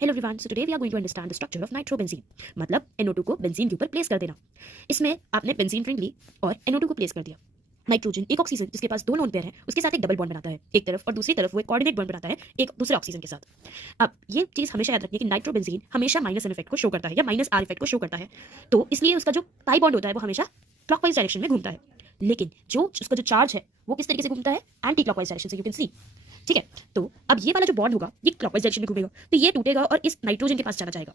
Hello everyone, so today we are going to understand the structure of nitrobenzene. मतलब NO2 को benzene के ऊपर place कर देना। इसमें आपने बेंजीन रिंग ली और NO2 को प्लेस कर दिया। नाइट्रोजन एक ऑक्सीजन जिसके पास दो लोन पेयर है उसके साथ एक डबल बॉन्ड बनाता है एक तरफ, और दूसरी तरफ वो एक कोऑर्डिनेट बॉन्ड बनाता है एक दूसरे ऑक्सीजन के साथ। अब ये चीज हमेशा याद रखिए कि नाइट्रोबेंजीन हमेशा -N इफेक्ट को शो करता है या -R इफेक्ट को शो करता है, तो इसलिए उसका जो पाई बॉन्ड होता है वो हमेशा क्लॉकवाइज डायरेक्शन में घूमता है। लेकिन जो उसका जो चार्ज है वो किस तरीके से घूमता है? एंटी क्लॉकवाइज डायरेक्शन से। यू कैन सी, ठीक है। तो अब ये वाला जो बॉन्ड होगा ये क्लॉकवाइज डायरेक्शन में घूमेगा, तो ये टूटेगा और इस नाइट्रोजन के पास चला जाएगा।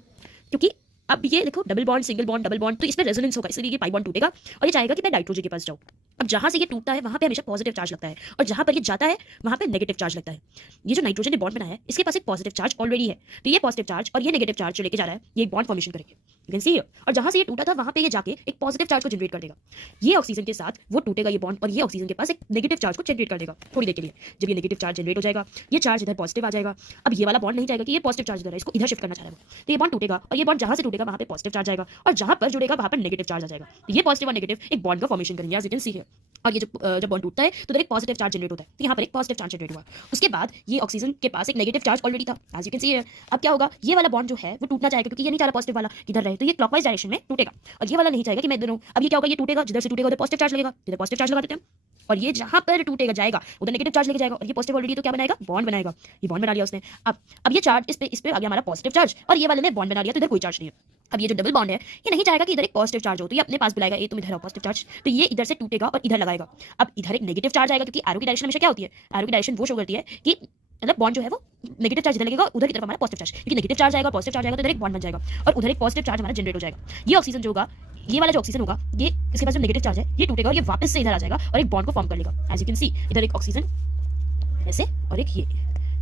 क्योंकि अब ये देखो double bond single bond double bond, तो इसमें रेजोनेंस होगा, इसलिए ये पाई बॉन्ड टूटेगा और ये चाहेगा कि मैं नाइट्रोजन के पास जाऊं। अब जहां से ये टूटता है वहां पे हमेशा पॉजिटिव चार्ज लगता है और जहां पर ये जाता है वहां पे नेगेटिव चार्ज लगता है। ये जो नाइट्रोजन ने बॉन्ड बनाया है इसके पास एक पॉजिटिव चार्ज ऑलरेडी है, तो ये पॉजिटिव चार्ज और ये नेगेटिव चार्ज जो लेके जा रहा है ये बॉन्ड फॉर्मेशन करेंगे। You can see here. और जहां से ये टूटा था वहां पे ये जाके एक पॉजिटिव चार्ज को जनरेट कर देगा। ये ऑक्सीजन के साथ वो टूटेगा ये बॉन्ड और ये ऑक्सीजन के पास एक नेगेटिव चार्ज को जनरेट कर देगा थोड़ी देर के लिए। जब ये नेगेटिव चार्ज जनरेट हो जाएगा ये चार्ज इधर पॉजिटिव आ जाएगा। अब ये वाला बॉन्ड नहीं जाएगा कि ये पॉजिटिव चार्ज इधर है, इसको इधर शिफ्ट करना चाह रहा है वो, तो ये बॉन्ड टूटेगा और ये बॉन्ड जहां से टूटेगा वहां पे पॉजिटिव चार्ज आएगा और जहां पर जुड़ेगा वहां पर नेगेटिव चार्ज आ जाएगा। तो ये पॉजिटिव और नेगेटिव एक बॉन्ड का फॉर्मेशन करेंगे, as you can see here. और ये जब बॉन्ड टूटता है तो उधर एक पॉजिटिव चार्ज जनरेट होता है, तो यहाँ पर एक पॉजिटिव चार्ज जनरेट हुआ। उसके बाद ये ऑक्सीजन के पास एक नेगेटिव चार्ज ऑलरेडी था, as you can see here. अब क्या होगा, ये वाला बॉन्ड जो है वो टूटना चाहेगा क्योंकि ये नहीं चाह रहा पॉजिटिव वाला किधर रहे, तो ये क्लॉकवाइज डायरेक्शन में टूटेगा और ये वाला नहीं चाहेगा कि मैं इधर हूं। अब ये क्या होगा, ये टूटेगा, जिधर से टूटेगा उधर पॉजिटिव चार्ज लगेगा, इधर पॉजिटिव चार्ज लगा देते हैं और ये जहां पर टूटेगा जाएगा उधर नेगेटिव चार्ज लेके जाएगा और ये पॉजिटिव ऑलरेडी, तो क्या बनाएगा, बॉन्ड बनाएगा। ये बॉन्ड बना लिया उसने। अब ये चार्ज इस पे आ गया हमारा पॉजिटिव चार्ज और ये वाले ने बॉन्ड बना लिया, तो इधर कोई चार्ज नहीं है। अब ये जो डबल बॉन्ड है ये नहीं चाहेगा कि इधर एक पॉजिटिव चार्ज हो, तो ये अपने पास बुलाएगा ये तुम इधर आओ पॉजिटिव चार्ज, तो ये इधर से टूटेगा और इधर लगाएगा। अब इधर एक नेगेटिव चार्ज आएगा क्योंकि एरो की डायरेक्शन हमेशा क्या होती है, एरो की डायरेक्शन वो शो करती है कि मतलब बॉन्ड जो है वो नेगेटिव चार्ज इधर लगेगा, उधर की तरफ हमारा पॉजिटिव चार्ज, क्योंकि नेगेटिव चार्ज आएगा पॉजिटिव चार्ज आएगा तो इधर एक बॉन्ड बन जाएगा और उधर एक पॉजिटिव चार्ज हमारा जनरेट हो जाएगा। ये ऑक्सीजन जो होगा, ये वाला जो ऑक्सीजन होगा, ये इसके पास जो नेगेटिव चार्ज है ये टूटेगा और ये वापस से इधर आ जाएगा और एक बॉन्ड को फॉर्म कर लेगा। एज यू कैन सी इधर एक ऑक्सीजन ऐसे और एक ये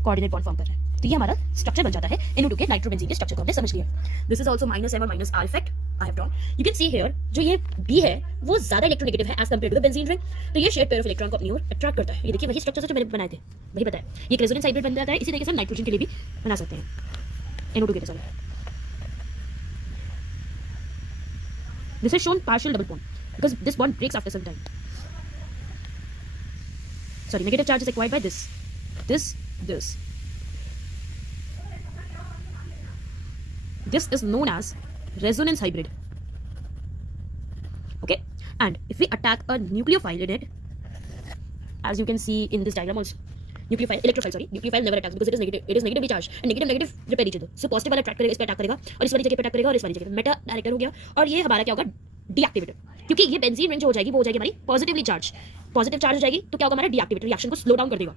कोऑर्डिनेट बॉन्ड फॉर्म कर रहा है, तो ये हमारा स्ट्रक्चर बन जाता है NO2 के नाइट्रोबेंजीन के स्ट्रक्चर को हमने समझ लिया। दिस इज आल्सो -M और -R effect I have drawn. You can see here जो ये B है वो ज्यादा इलेक्ट्रोनेगेटिव है as compared to the benzene ring, तो ये शेयर पेयर ऑफ इलेक्ट्रॉन को अपनी ओर अट्रैक्ट करता है। ये देखिए वही स्ट्रक्चर जो मैंने बनाए थे वही बताया, ये एक रेजोनेंस हाइब्रिड बन जाता है। इसी तरीके से नाइट्रोजन के लिए भी बना सकते हैं NO2 के जैसा। This is shown partial double bond because this bond breaks after some time. Sorry, negative charge is acquired by this. This is known as resonance hybrid. Okay, and if we attack a nucleophile in it, as you can see in this diagram also, nucleophile never attacks because it is negatively charged and negative repel each other. So positive वाला attract करेगा, इस पे attack करेगा और इस वाली जगह पे अटैक करेगा और इस वाली जगह पे मेटा डायरेक्टर हो गया। और ये हमारा क्या होगा, डीएक्टिवेटर, क्योंकि ये बेंजीन रिंग जो हो जाएगी वो हो जाएगी हमारी पॉजिटिवली चार्ज। पॉजिटिव चार्ज हो जाएगी तो क्या होगा, हमारा डीएक्टिवेटर रिएक्शन को स्लो डाउन कर देगा।